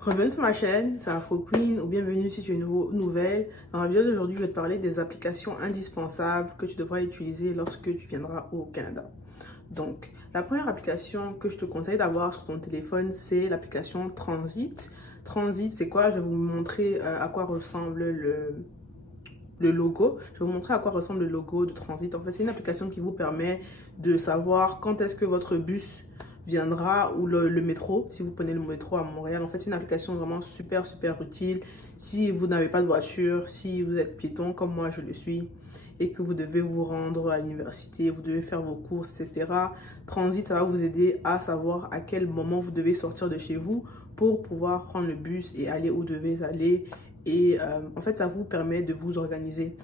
Revenez sur ma chaîne, c'est Afro Queen ou bienvenue si tu es nouvelle. Dans la vidéo d'aujourd'hui, je vais te parler des applications indispensables que tu devras utiliser lorsque tu viendras au Canada. Donc, la première application que je te conseille d'avoir sur ton téléphone, c'est l'application Transit. Transit, c'est quoi? Je vais vous montrer à quoi ressemble le logo. Je vais vous montrer à quoi ressemble le logo de Transit. En fait, c'est une application qui vous permet de savoir quand est-ce que votre bus viendra ou le métro, si vous prenez le métro à Montréal. En fait, c'est une application vraiment super utile si vous n'avez pas de voiture, si vous êtes piéton comme moi je le suis et que vous devez vous rendre à l'université, vous devez faire vos courses, etc. Transit, ça va vous aider à savoir à quel moment vous devez sortir de chez vous pour pouvoir prendre le bus et aller où vous devez aller. Et en fait, ça vous permet de vous organiser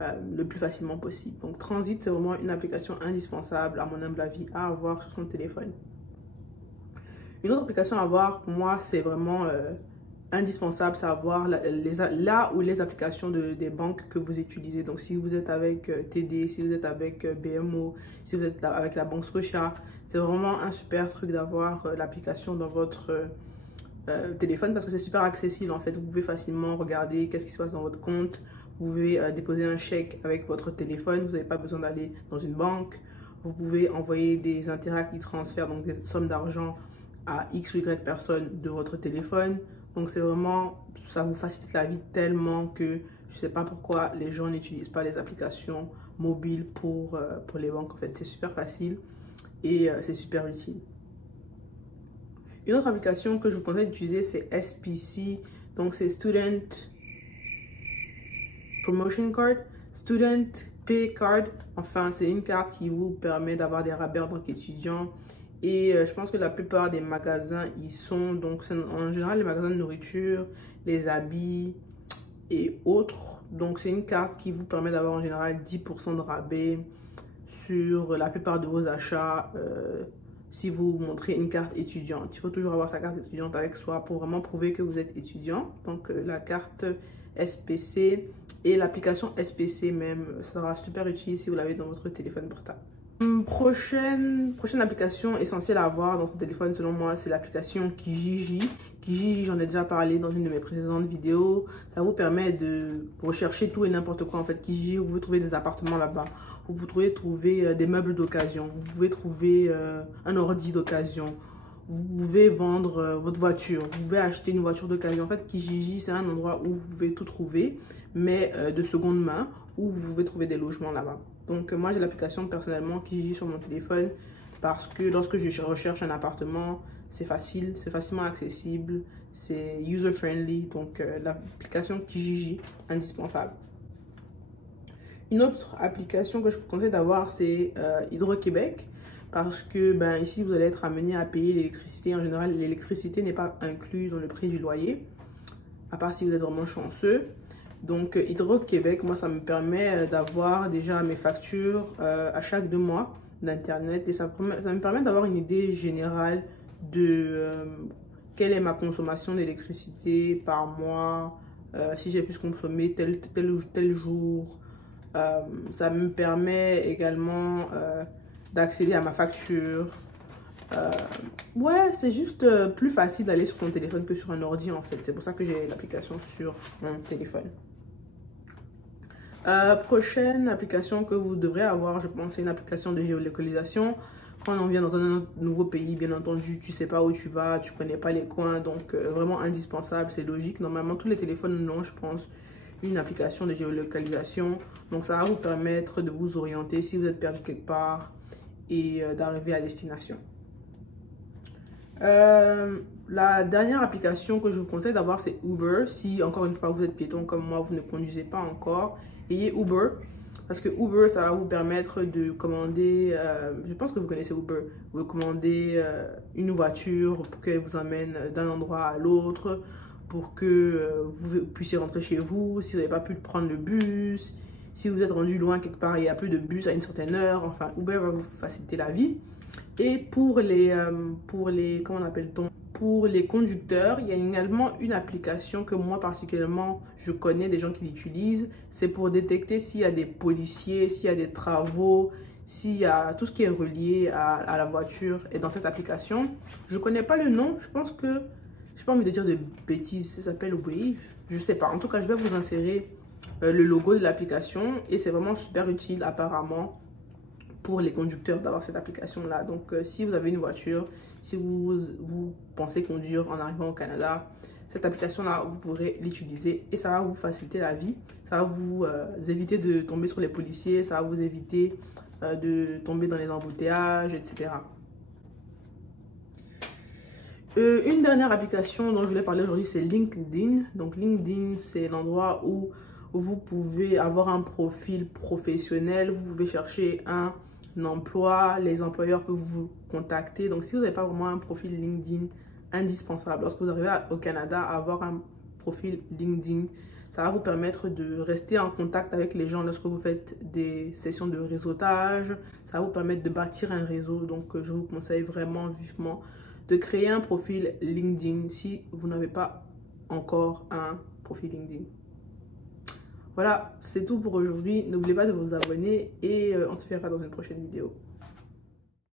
le plus facilement possible. Donc, Transit, c'est vraiment une application indispensable, à mon humble avis, à avoir sur son téléphone. Une autre application à avoir, pour moi, c'est vraiment indispensable, c'est avoir là où les applications des banques que vous utilisez. Donc, si vous êtes avec TD, si vous êtes avec BMO, si vous êtes avec la Banque Scotia, c'est vraiment un super truc d'avoir l'application dans votre téléphone parce que c'est super accessible. En fait, vous pouvez facilement regarder qu'est-ce qui se passe dans votre compte. Vous pouvez déposer un chèque avec votre téléphone. Vous n'avez pas besoin d'aller dans une banque. Vous pouvez envoyer des intérêts qui transfèrent, donc des sommes d'argent à X ou Y personnes de votre téléphone. Donc c'est vraiment, ça vous facilite la vie tellement que je ne sais pas pourquoi les gens n'utilisent pas les applications mobiles pour les banques. En fait, c'est super facile et c'est super utile. Une autre application que je vous conseille d'utiliser, c'est SPC. Donc c'est Student Promotion Card, Student Pay Card. Enfin, c'est une carte qui vous permet d'avoir des rabais en tant qu'étudiant. Et je pense que la plupart des magasins y sont. Donc, en général, les magasins de nourriture, les habits et autres. Donc, c'est une carte qui vous permet d'avoir en général 10% de rabais sur la plupart de vos achats. Si vous montrez une carte étudiante, il faut toujours avoir sa carte étudiante avec soi pour vraiment prouver que vous êtes étudiant. Donc, la carte SPC et l'application SPC même sera super utile si vous l'avez dans votre téléphone portable. Prochaine application essentielle à avoir dans ton téléphone selon moi, c'est l'application Kijiji. Kijiji, j'en ai déjà parlé dans une de mes précédentes vidéos. Ça vous permet de rechercher tout et n'importe quoi. En fait, Kijiji, vous pouvez trouver des appartements là-bas. Vous pouvez trouver des meubles d'occasion. Vous pouvez trouver un ordi d'occasion. Vous pouvez vendre votre voiture. Vous pouvez acheter une voiture d'occasion. En fait, Kijiji, c'est un endroit où vous pouvez tout trouver, mais de seconde main, où vous pouvez trouver des logements là-bas. Donc, moi, j'ai l'application personnellement Kijiji sur mon téléphone parce que lorsque je recherche un appartement, c'est facile, c'est facilement accessible, c'est user-friendly. Donc, l'application Kijiji, indispensable. Une autre application que je vous conseille d'avoir, c'est Hydro-Québec. Parce que ici, vous allez être amené à payer l'électricité. En général, l'électricité n'est pas inclue dans le prix du loyer, à part si vous êtes vraiment chanceux. Donc, Hydro-Québec, moi, ça me permet d'avoir déjà mes factures à chaque 2 mois d'Internet. Et ça me permet d'avoir une idée générale de quelle est ma consommation d'électricité par mois, si j'ai pu consommer tel jour. Ça me permet également d'accéder à ma facture. Ouais, c'est juste plus facile d'aller sur ton téléphone que sur un ordi en fait. C'est pour ça que j'ai l'application sur mon téléphone. Prochaine application que vous devrez avoir, je pense, c'est une application de géolocalisation. Quand on vient dans un nouveau pays, bien entendu, tu sais pas où tu vas, tu connais pas les coins, donc vraiment indispensable, c'est logique. Normalement, tous les téléphones ont, je pense, une application de géolocalisation. Donc, ça va vous permettre de vous orienter si vous êtes perdu quelque part et d'arriver à destination. La dernière application que je vous conseille d'avoir, c'est Uber. Si, encore une fois, vous êtes piéton comme moi, vous ne conduisez pas encore, ayez Uber. Parce que Uber, ça va vous permettre de commander, je pense que vous connaissez Uber, vous commandez une voiture pour qu'elle vous emmène d'un endroit à l'autre, pour que vous puissiez rentrer chez vous, si vous n'avez pas pu prendre le bus, si vous êtes rendu loin quelque part et il n'y a plus de bus à une certaine heure. Enfin, Uber va vous faciliter la vie. Et pour les comment appelle-t-on? Pour les conducteurs, il y a également une application que moi particulièrement, je connais des gens qui l'utilisent. C'est pour détecter s'il y a des policiers, s'il y a des travaux, s'il y a tout ce qui est relié à la voiture et dans cette application. Je ne connais pas le nom, je pense j'ai pas envie de dire de bêtises, ça s'appelle Wave, je sais pas. En tout cas, je vais vous insérer le logo de l'application et c'est vraiment super utile apparemment pour les conducteurs d'avoir cette application là. Donc si vous avez une voiture, si vous pensez conduire en arrivant au Canada, cette application là vous pourrez l'utiliser et ça va vous faciliter la vie, ça va vous éviter de tomber sur les policiers, ça va vous éviter de tomber dans les embouteillages, etc. Une dernière application dont je voulais parler aujourd'hui, c'est LinkedIn. Donc LinkedIn, c'est l'endroit où vous pouvez avoir un profil professionnel, vous pouvez chercher un emploi, les employeurs peuvent vous contacter. Donc si vous n'avez pas vraiment un profil LinkedIn indispensable, lorsque vous arrivez au Canada, avoir un profil LinkedIn, ça va vous permettre de rester en contact avec les gens lorsque vous faites des sessions de réseautage, ça va vous permettre de bâtir un réseau. Donc je vous conseille vraiment vivement de créer un profil LinkedIn si vous n'avez pas encore un profil LinkedIn. Voilà, c'est tout pour aujourd'hui. N'oubliez pas de vous abonner et on se verra dans une prochaine vidéo.